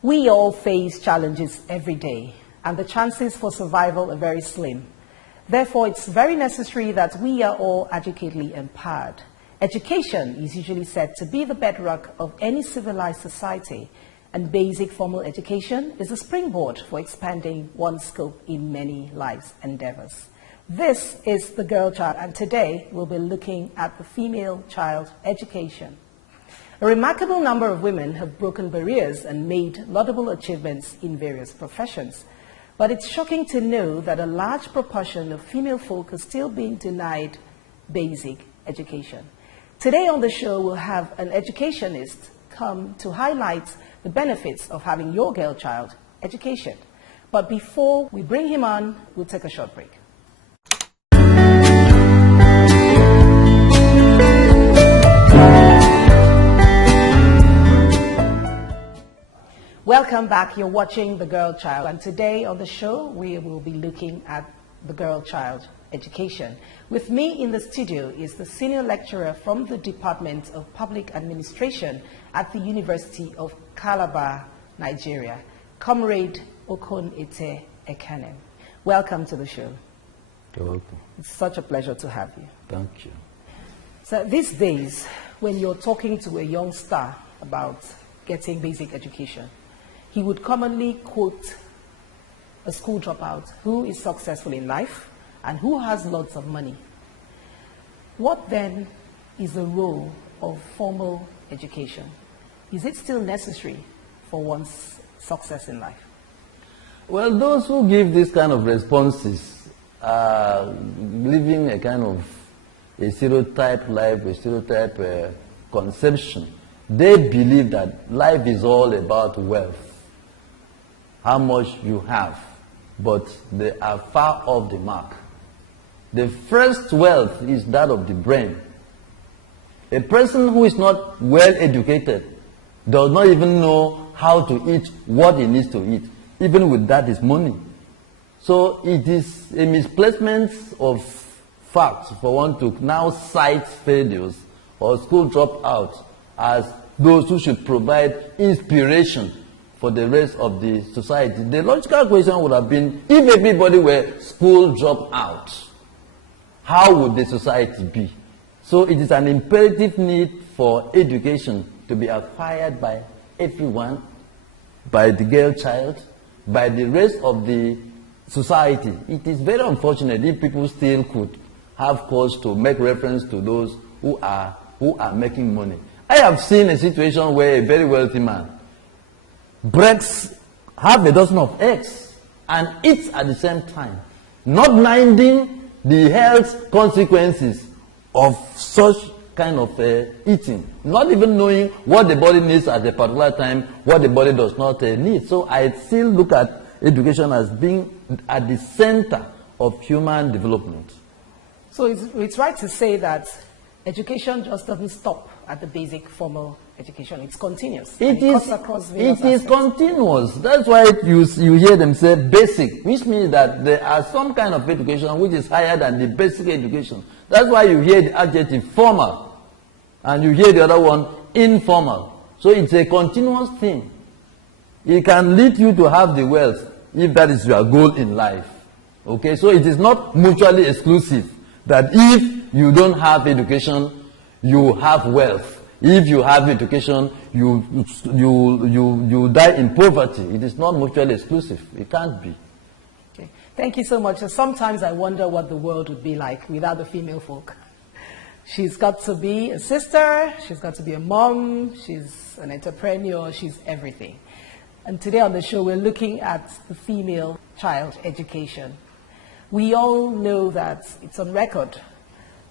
We all face challenges every day, and the chances for survival are very slim. Therefore, it's very necessary that we are all adequately empowered. Education is usually said to be the bedrock of any civilized society, and basic formal education is a springboard for expanding one's scope in many life's endeavors. This is The Girl Child, and today we'll be looking at the female child education. A remarkable number of women have broken barriers and made laudable achievements in various professions. But it's shocking to know that a large proportion of female folk are still being denied basic education. Today on the show, we'll have an educationist come to highlight the benefits of having your girl child educated. But before we bring him on, we'll take a short break. Welcome back. You're watching The Girl Child, and today on the show we will be looking at the girl child education. With me in the studio is the senior lecturer from the Department of Public Administration at the University of Calabar, Nigeria, Comrade Okon-Ete Ekanem. Welcome to the show. You're welcome. It's such a pleasure to have you. Thank you. So these days, when you're talking to a young star about getting basic education, he would commonly quote a school dropout who is successful in life and who has lots of money. What then is the role of formal education? Is it still necessary for one's success in life? Well, those who give this kind of responses are living a kind of a stereotype life, a stereotype conception. They believe that life is all about wealth, how much you have, but they are far off the mark. The first wealth is that of the brain. A person who is not well educated does not even know how to eat what he needs to eat. Even with that is money. So it is a misplacement of facts for one to now cite failures or school dropouts as those who should provide inspiration for the rest of the society. The logical question would have been, if everybody were school dropouts, how would the society be? So it is an imperative need for education to be acquired by everyone, by the girl child, by the rest of the society. It is very unfortunate if people still could have cause to make reference to those who are making money. I have seen a situation where a very wealthy man breaks half a dozen of eggs and eats at the same time, not minding the health consequences of such kind of eating, not even knowing what the body needs at a particular time, what the body does not need. So I still look at education as being at the center of human development. So it's right to say that education just doesn't stop at the basic formal education. It's continuous. It is continuous. That's why you hear them say basic, which means that there are some kind of education which is higher than the basic education. That's why you hear the adjective formal and you hear the other one informal. So it's a continuous thing. It can lead you to have the wealth if that is your goal in life. Okay, so it is not mutually exclusive that if you don't have education, you have wealth. If you have education, you die in poverty. It is not mutually exclusive. It can't be. Okay. Thank you so much. Sometimes I wonder what the world would be like without the female folk. She's got to be a sister, she's got to be a mom, she's an entrepreneur, she's everything. And today on the show, we're looking at the female child education. We all know that it's on record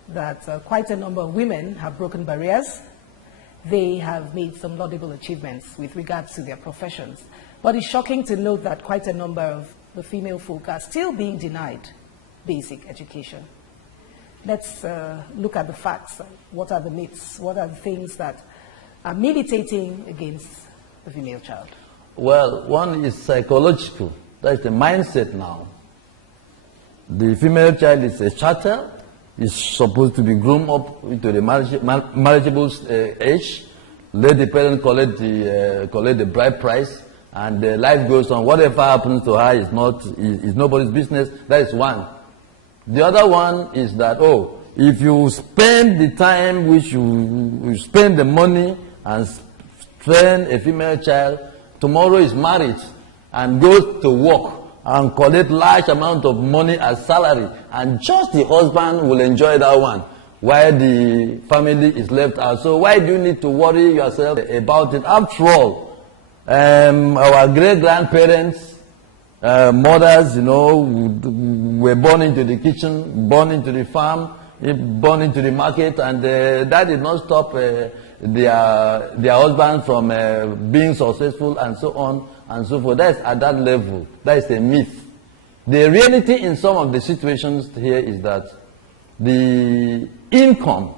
that quite a number of women have broken barriers. They have made some laudable achievements with regards to their professions. But it's shocking to note that quite a number of the female folk are still being denied basic education. Let's look at the facts. What are the myths? What are the things that are militating against the female child? Well, one is psychological. That's the mindset now. The female child is a chattel, is supposed to be groomed up into the marriageable age. Let the parent collect the bride price, and life goes on. Whatever happens to her is nobody's business. That is one. The other one is that, if you spend the time which you spend the money and train a female child, tomorrow is married and goes to work and collect large amount of money as salary, and just the husband will enjoy that one while the family is left out. So why do you need to worry yourself about it? After all, our great-grandparents, mothers, were born into the kitchen, born into the farm, born into the market, and that did not stop their husband from being successful and so on and so forth. That's at that level. That is a myth. The reality in some of the situations here is that the income,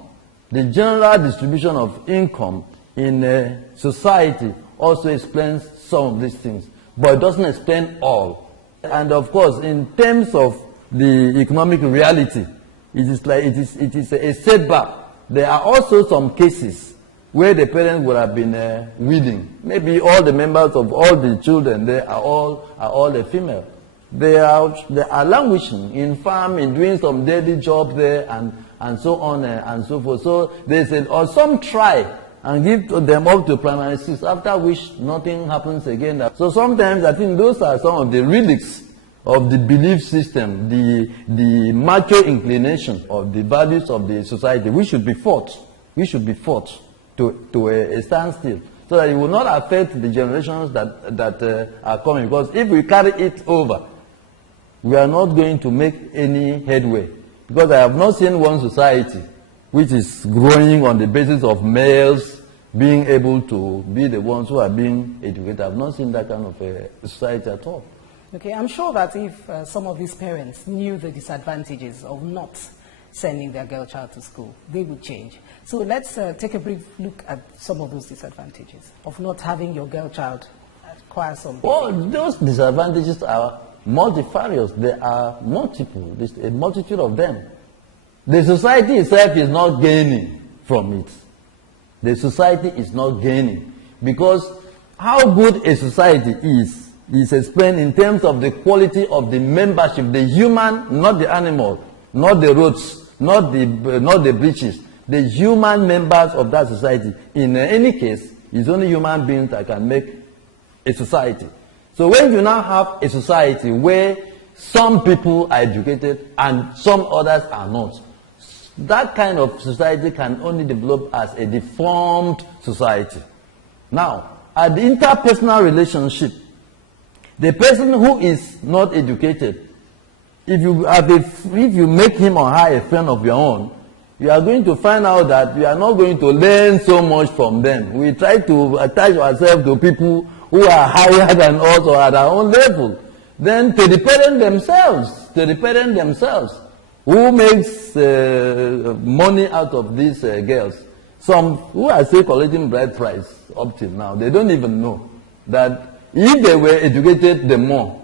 the general distribution of income in society also explains some of these things, but it doesn't explain all. And of course, in terms of the economic reality, it is a setback. There are also some cases where the parents would have been weeding. Maybe all the members of all the children there are all a female. They are languishing in farm, in doing some daily job there, and so on and so forth. So they said, or some try and give them up to primary 6, after which nothing happens again. So sometimes I think those are some of the relics of the belief system, the macho inclination of the values of the society. We should be fought. We should be fought to a standstill, so that it will not affect the generations that are coming. Because if we carry it over, we are not going to make any headway. Because I have not seen one society which is growing on the basis of males being able to be the ones who are being educated. I have not seen that kind of a society at all. Okay, I'm sure that if some of these parents knew the disadvantages of not sending their girl child to school, they would change. So let's take a brief look at some of those disadvantages of not having your girl child acquire something. Well, those disadvantages are multifarious. There are multiple, a multitude of them. The society itself is not gaining from it. The society is not gaining, because how good a society is explained in terms of the quality of the membership, the human, not the animal, not the roads, not the breaches, the human members of that society. In any case, it's only human beings that can make a society. So when you now have a society where some people are educated and some others are not, that kind of society can only develop as a deformed society. Now, at the interpersonal relationship, the person who is not educated, if you make him or her a friend of your own, you are going to find out that you are not going to learn so much from them. We try to attach ourselves to people who are higher than us or at our own level. Then to the parents themselves, who makes money out of these girls. Some who are still collecting bride price up till now, they don't even know that if they were educated the more,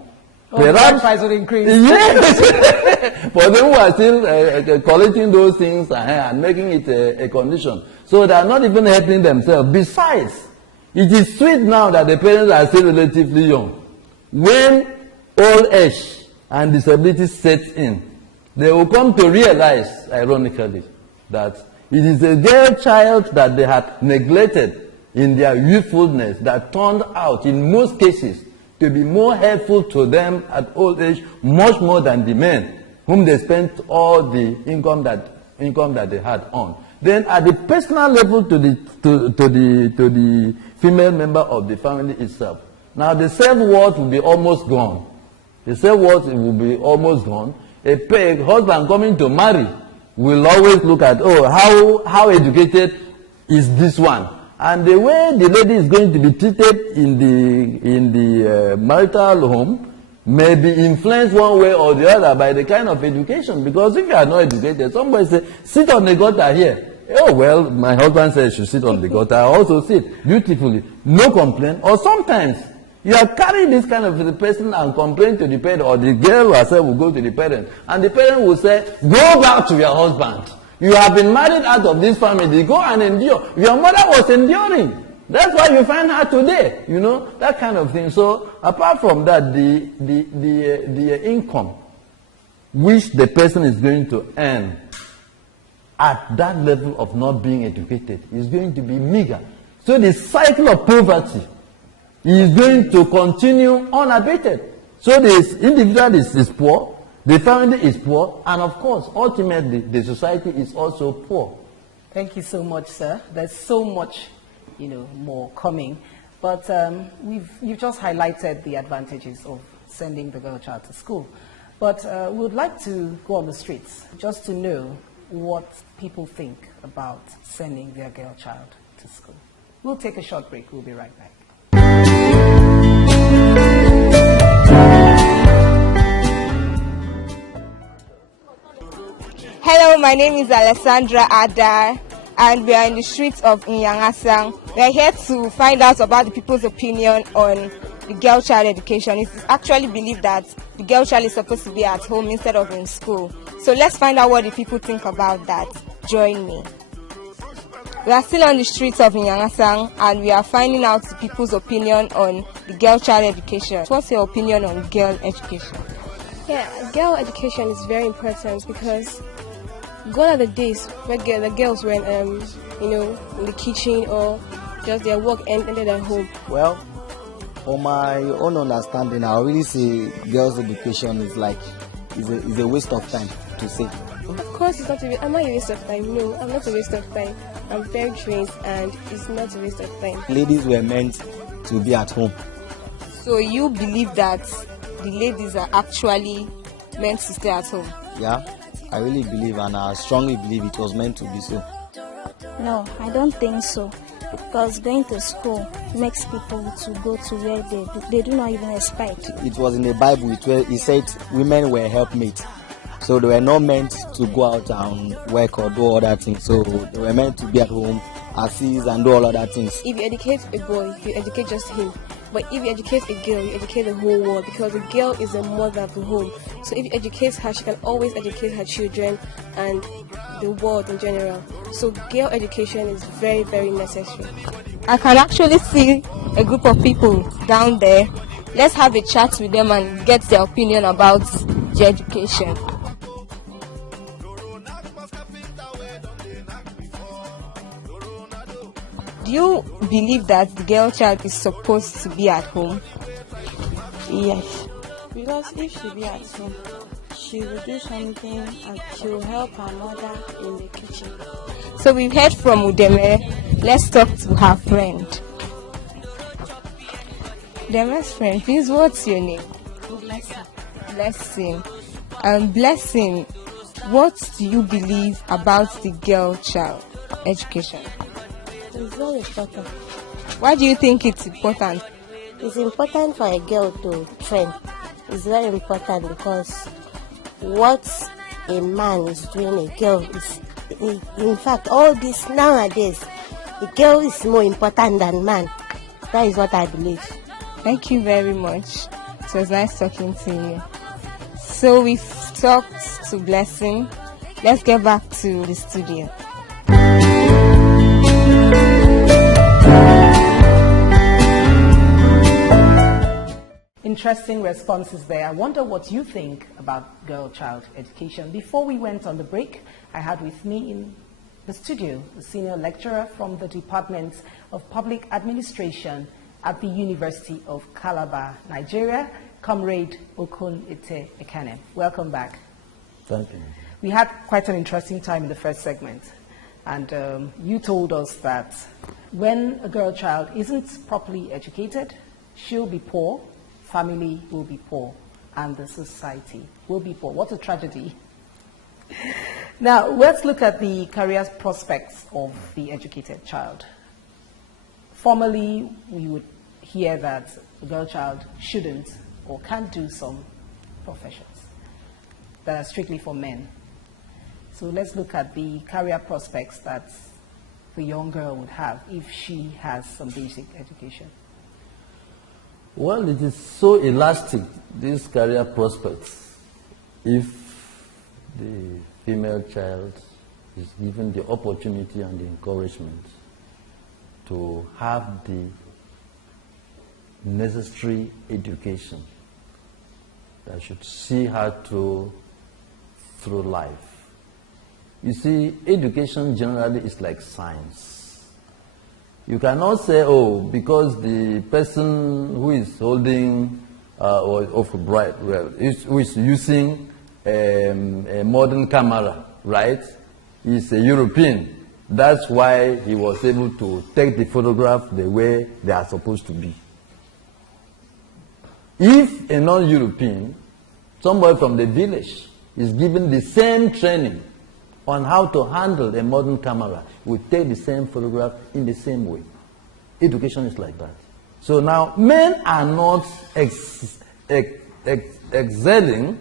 perhaps the price would increase. Yes. For them who are still collecting those things and making it a condition. So they are not even helping themselves. Besides, it is sweet now that the parents are still relatively young. When old age and disability sets in, they will come to realize, ironically, that it is a girl child that they had neglected in their youthfulness that turned out, in most cases, to be more helpful to them at old age, much more than the men, whom they spent all the income that they had on. Then, at the personal level, to the female member of the family itself. Now, the self-worth will be almost gone. The self-worth will be almost gone. A husband coming to marry will always look at, how educated is this one? And the way the lady is going to be treated in the marital home may be influenced one way or the other by the kind of education. Because if you are not educated, somebody say, sit on the gutter here. Oh, well, my husband says you should sit on the gutter. I also sit beautifully. No complaint. Or sometimes you are carrying this kind of the person and complain to the parent, or the girl herself will go to the parent. And the parent will say, go back to your husband. You have been married out of this family. Go and endure. Your mother was enduring. That's why you find her today, you know, that kind of thing. So apart from that, the income which the person is going to earn at that level of not being educated is going to be meager. So the cycle of poverty is going to continue unabated. So the individual is poor, the family is poor, and of course, ultimately, the society is also poor. Thank you so much, sir. There's so much, you know, more coming. But you've just highlighted the advantages of sending the girl child to school. But we would like to go on the streets just to know what people think about sending their girl child to school. We'll take a short break. We'll be right back. Hello, my name is Alessandra Adar, and we are in the streets of Nyangasang. We are here to find out about the people's opinion on the girl child education. It's actually believed that the girl child is supposed to be at home instead of in school. So let's find out what the people think about that. Join me. We are still on the streets of Nyangasang, and we are finding out the people's opinion on the girl child education. What's your opinion on girl education? Yeah, girl education is very important because gone are the days where the girls were, in the kitchen or just their work ended at home. Well, for my own understanding, I really say girls' education is is a waste of time to say. Of course, it's not am I a waste of time? No, I'm not a waste of time. I'm very trained, and it's not a waste of time. Ladies were meant to be at home. So you believe that the ladies are actually meant to stay at home? Yeah, I really believe, and I strongly believe it was meant to be so. No, I don't think so. Because going to school makes people to go to where they do not even expect. It was in the Bible where it said women were helpmates. So they were not meant to go out and work or do other things. So they were meant to be at home, assist and do all other things. If you educate a boy, you educate just him. But if you educate a girl, you educate the whole world, because a girl is the mother of the home. So if you educate her, she can always educate her children and the world in general. So girl education is very, very necessary. I can actually see a group of people down there. Let's have a chat with them and get their opinion about the education. Do you believe that the girl child is supposed to be at home? Yes, because if she be at home, she will do something and she will help her mother in the kitchen. So we've heard from Udeme. Let's talk to her friend. Udeme's friend, please, what's your name? Blessing. Blessing. Blessing, what do you believe about the girl child education? It's very important. Why do you think it's important? It's important for a girl to train. It's very important because what a man is doing, a girl is. In fact, all this nowadays, a girl is more important than man. That is what I believe. Thank you very much. It was nice talking to you. So we've talked to Blessing. Let's get back to the studio. Interesting responses there. I wonder what you think about girl-child education. Before we went on the break, I had with me in the studio a senior lecturer from the Department of Public Administration at the University of Calabar, Nigeria, Comrade Okun Ite Ekane. Welcome back. Thank you. We had quite an interesting time in the first segment, and you told us that when a girl child isn't properly educated, she'll be poor, family will be poor, and the society will be poor. What a tragedy. Now, let's look at the career prospects of the educated child. Formerly, we would hear that a girl child shouldn't or can't do some professions that are strictly for men. So let's look at the career prospects that the young girl would have if she has some basic education. Well, it is so elastic, these career prospects, if the female child is given the opportunity and the encouragement to have the necessary education that should see her through life. You see, education generally is like science. You cannot say, oh, because the person who is holding who is using a modern camera, right, is a European. That's why he was able to take the photograph the way they are supposed to be. If a non-European, somebody from the village, is given the same training on how to handle a modern camera, will take the same photograph in the same way. Education is like that. So now, men are not excelling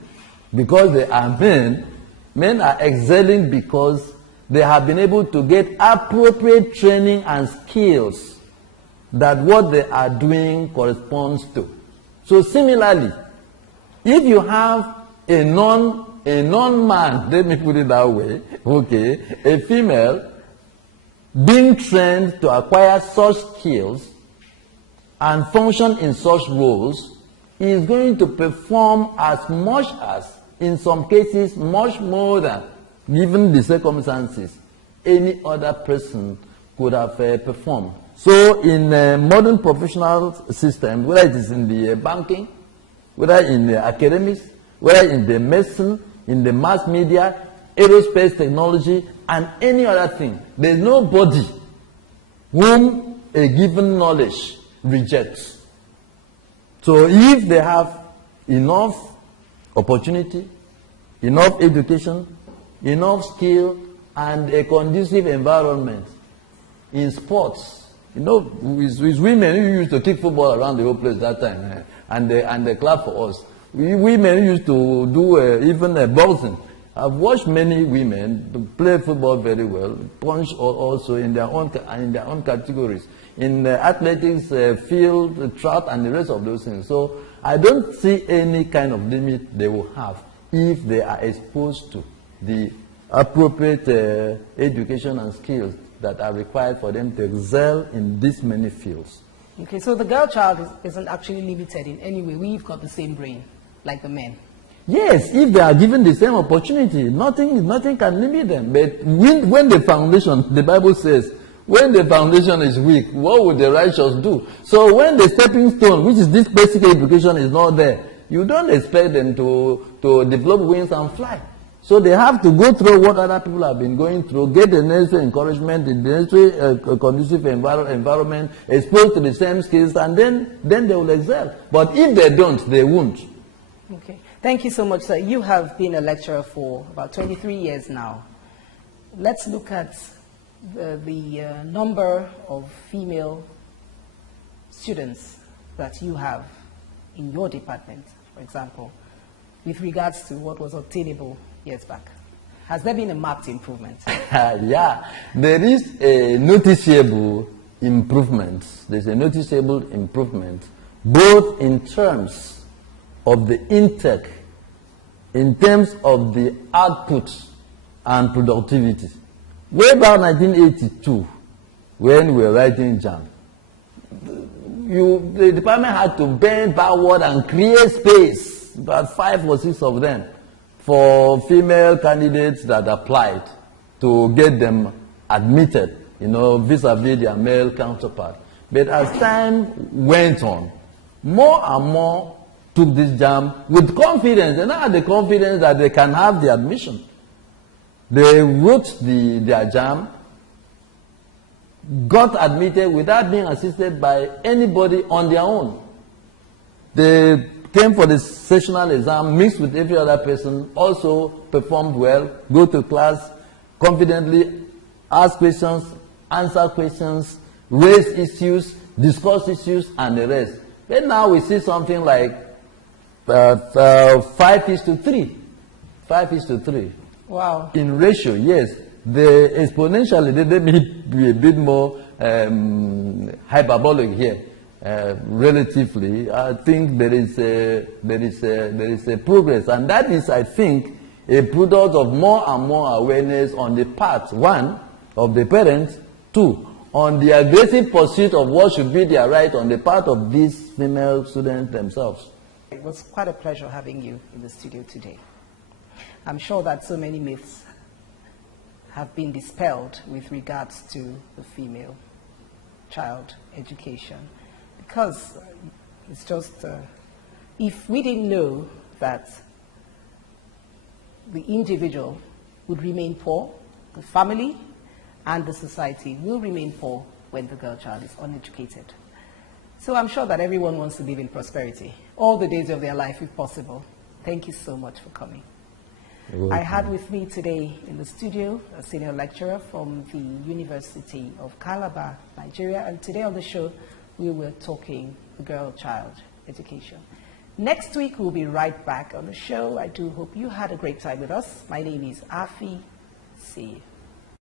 because they are men. Men are excelling because they have been able to get appropriate training and skills that what they are doing corresponds to. So similarly, if you have a non-man, let me put it that way, okay, a female being trained to acquire such skills and function in such roles, is going to perform as much as, in some cases, much more than, given the circumstances, any other person could have performed. So in a modern professional system, whether it is in the banking, whether in the academics, whether in the medicine, in the mass media, aerospace technology, and any other thing, there is nobody whom a given knowledge rejects. So if they have enough opportunity, enough education, enough skill, and a conducive environment in sports, you know, with women who used to kick football around the whole place that time, and they clap for us. Women used to do even boxing. I've watched many women play football very well, punch also in their own categories, in athletics, field, track, and the rest of those things. So I don't see any kind of limit they will have if they are exposed to the appropriate education and skills that are required for them to excel in these many fields. Okay, so the girl child isn't actually limited in any way. We've got the same brain like the men. Yes, if they are given the same opportunity, nothing can limit them. But when the foundation, the Bible says, when the foundation is weak, what would the righteous do? So when the stepping stone, which is this basic education, is not there, you don't expect them to develop wings and fly. So they have to go through what other people have been going through, get the necessary encouragement, the necessary conducive environment, exposed to the same skills, and then they will excel. But if they don't, they won't. Okay. Thank you so much, sir. You have been a lecturer for about 23 years now. Let's look at the number of female students that you have in your department, for example, with regards to what was obtainable years back. Has there been a marked improvement? Yeah, there is a noticeable improvement. There's a noticeable improvement, both in terms of the intake, in terms of the output and productivity. Way back 1982, when we were writing JAMB, the department had to bend backward and create space, about 5 or 6 of them, for female candidates that applied to get them admitted, you know, vis-a-vis their male counterpart. But as time went on, more and more took this JAMB with confidence. They now had the confidence that they can have the admission. They wrote their JAMB, got admitted without being assisted by anybody on their own. They came for the sessional exam, mixed with every other person, also performed well, go to class confidently, ask questions, answer questions, raise issues, discuss issues, and the rest. Then now we see something like 5:3. 5:3. Wow. In ratio, yes. The exponentially, they may be a bit more hyperbolic here. Relatively, I think there is a progress, and that is, I think, a product of more and more awareness on the part, 1, of the parents, 2, on the aggressive pursuit of what should be their right on the part of these female students themselves. It was quite a pleasure having you in the studio today. I'm sure that so many myths have been dispelled with regards to the female child education, because it's just, if we didn't know that the individual would remain poor, the family and the society will remain poor when the girl child is uneducated. So I'm sure that everyone wants to live in prosperity all the days of their life if possible. Thank you so much for coming. I had with me today in the studio a senior lecturer from the University of Calabar, Nigeria, and today on the show we were talking girl-child education. Next week we'll be right back on the show. I do hope you had a great time with us. My name is Afi. See you.